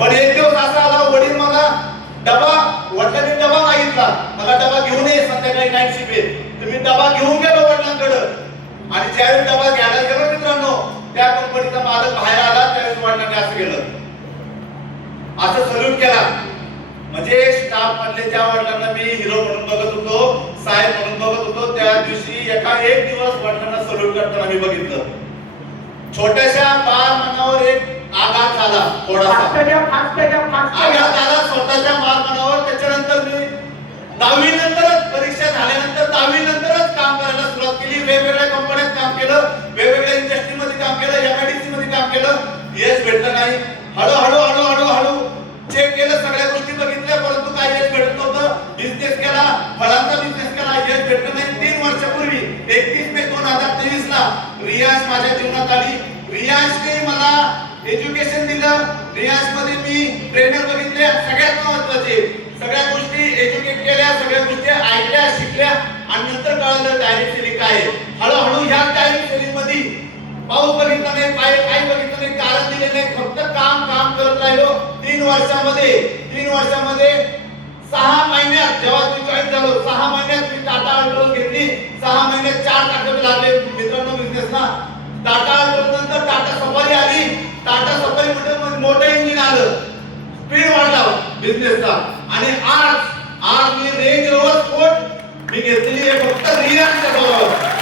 पण एक दिवस असा आला, वडील मला वडिलांनी डबा मागितला, मला डबा घेऊन ये, संध्याकाळी नाईट शिफ्ट आहे. तर मी डबा घेऊन गेलो वडिलांकडे, आणि ज्यावेळी डबा घ्यायला गेलो मित्रांनो, त्या कंपनीचा मालक बाहेर आला, त्यावेळेस वडिलांनी असं केलं, असं सल्यूट केला. म्हणजे स्टाफ मधले ज्या वडिलांना मी हिरो म्हणून बघत होतो, साहेब म्हणून बघत होतो, त्या दिवशी एक दिवस वडिलांना सल्यूट करताना मी बघितलं. छोट्याशा बाळ मनावर एक आघात झाला, थोडासा आघात झाला स्वतःच्या बाळ मनावर. त्याच्यानंतर मी 10वी नंतरच, परीक्षा झाल्यानंतर 10वी नंतरच काम करायला सुरुवात केली. वेगवेगळ्या कंपन्यात काम केलं, वेगवेगळ्या इंडस्ट्रीमध्ये काम केलं, एमआयडीसी मध्ये काम केलं. यश भेटलं नाही. हळूहळू चेक केलं, सगळ्या गोष्टी बघितल्या, परंतु काही यश भेटत नव्हतं. बिझनेस केला, फळांचा बिझनेस केला, यश भेटलं नाही. 3 वर्षापूर्वी 31 मे 2023 ला रियांश माझ्या जीवनात आली. रियांशने मला एज्युकेशन दिलं. रियांश मध्ये मी ट्रेनर बघितले, सगळ्यात महत्त्वाचे सगळ्या गोष्टी एज्युकेट केल्या, सगळ्या गोष्टी ऐकल्या, शिकल्या, आणि नंतर कळलं डायरेक्ट सेलिंग काय आहे. हळूहळू ह्या डायरेक्ट सेलिंग मध्ये पाऊस बघितला नाही, काही बघितलं नाही, कारण दिले नाही, फक्त काम करत राहिलो. 3 वर्षामध्ये 6 महिन्यात जेव्हा मी जॉईन झालो, 6 महिन्यात मी टाटा अल्ट्रोज घेतली. 6 महिन्यात 4 टाटा लागले मित्रांनो बिझनेसला. टाटा अल्ट्रोज नंतर टाटा सफारी आली. टाटा सफारी मध्ये मोठं इंजिन आलं, स्पीड वाढला बिझनेसचा. आणि आज मी रेंज रोव्हर स्पोर्ट मी घेतलेली आहे फक्त रियांशच्या बरोबर.